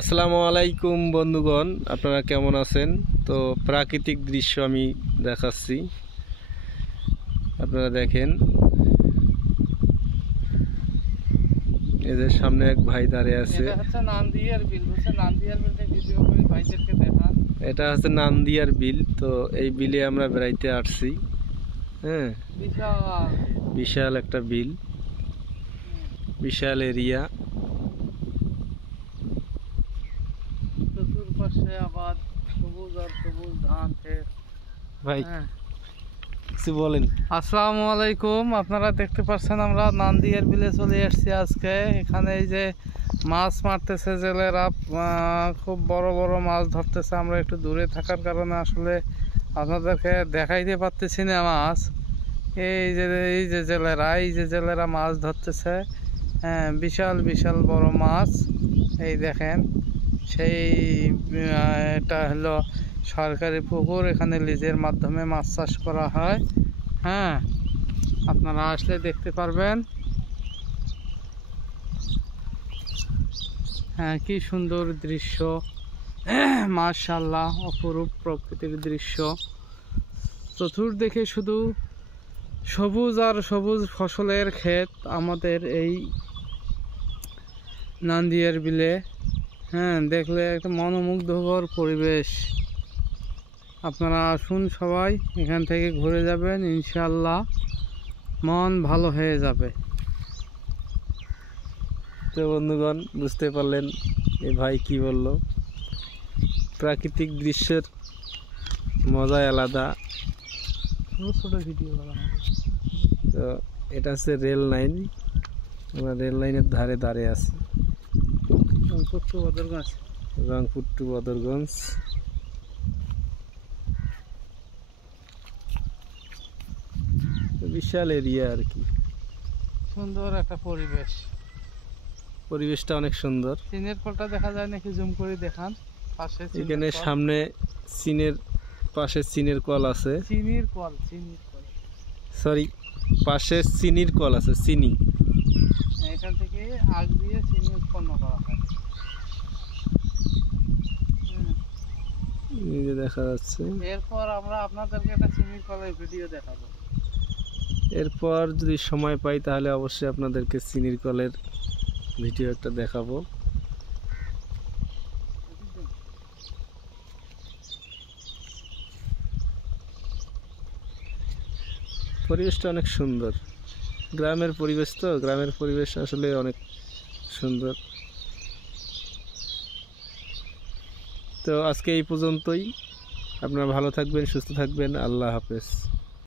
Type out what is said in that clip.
আসসালামু আলাইকুম বন্ধুগণ, আপনারা কেমন আছেন? তো প্রাকৃতিক দৃশ্য আমি দেখাচ্ছি, আপনারা দেখেন। এই যে সামনে এক ভাই দাঁড়িয়ে আছে, এটা হচ্ছে নান্দিয়ার বিল। তো এই বিলে আমরা বেড়াইতে আসছি। হ্যাঁ, বিশাল একটা বিল, বিশাল এরিয়া। চতুর্পাশে আবাদ, সবুজ আর সবুজ ধান ক্ষেত। ভাই কিছু বলেন। আসসালামু আলাইকুম, আপনারা দেখতে পাচ্ছেন আমরা নান্দিয়ার বিলে চলে আসছি আজকে। এখানে এই যে মাছ মারতেছে জেলেরা, খুব বড় বড় মাছ ধরতেছে। আমরা একটু দূরে থাকার কারণে আসলে আপনাদেরকে দেখাইতে পারতেছি না মাছ। এই যে জেলেরা মাছ ধরতেছে। হ্যাঁ, বিশাল বিশাল বড় মাছ। এই দেখেন, সেই এটা হলো সরকারি পুকুর। এখানে লিজের মাধ্যমে মাছ চাষ করা হয়। হ্যাঁ, আপনারা আসলে দেখতে পারবেন। হ্যাঁ, কি সুন্দর দৃশ্য, মাশাআল্লাহ, অপরূপ প্রকৃতির দৃশ্য। চতুর্দিকে শুধু সবুজ আর সবুজ ফসলের ক্ষেত আমাদের এই নান্দিয়ার বিলে। হ্যাঁ, দেখলে একটা মনোমুগ্ধকর পরিবেশ। আপনারা আসুন, সবাই এখান থেকে ঘুরে যাবেন, ইনশাআল্লাহ মন ভালো হয়ে যাবে। তো বন্ধুগণ, বুঝতে পারলেন এই ভাই কি বলল। প্রাকৃতিক দৃশ্যের মজাই আলাদা। ছোট ভিডিও তো এটা হচ্ছে রেল লাইন। আমরা রেল লাইনের ধারে দাঁড়িয়ে আছি, রংপুর টু বদরগঞ্জ। বিশাল এরিয়া আর কি, সুন্দর একটা পরিবেশ। পরিবেশটা অনেক সুন্দর। চীনের কলটা দেখা যায় নাকি? জুম করে দেখান। পাশে এখানে সামনে চীনের পাশে চীনের কল আছে। চিনির কল সরি, পাশে চিনির কল আছে, চিনি। এখান থেকে আগ দিয়ে চিনি উৎপন্ন করা হয়। এই যে দেখা যাচ্ছে। এরপর আমরা আপনাদেরকে একটা চিনির কলের ভিডিও দেখাবো। এরপর যদি সময় পাই তাহলে অবশ্যই আপনাদেরকে চিনির কলের ভিডিও একটা দেখাবো। পরিবেশটা অনেক সুন্দর, গ্রামের পরিবেশ। তো গ্রামের পরিবেশ আসলে অনেক সুন্দর। তো আজকে এই পর্যন্তই। আপনারা ভালো থাকবেন, সুস্থ থাকবেন। আল্লাহ হাফেজ।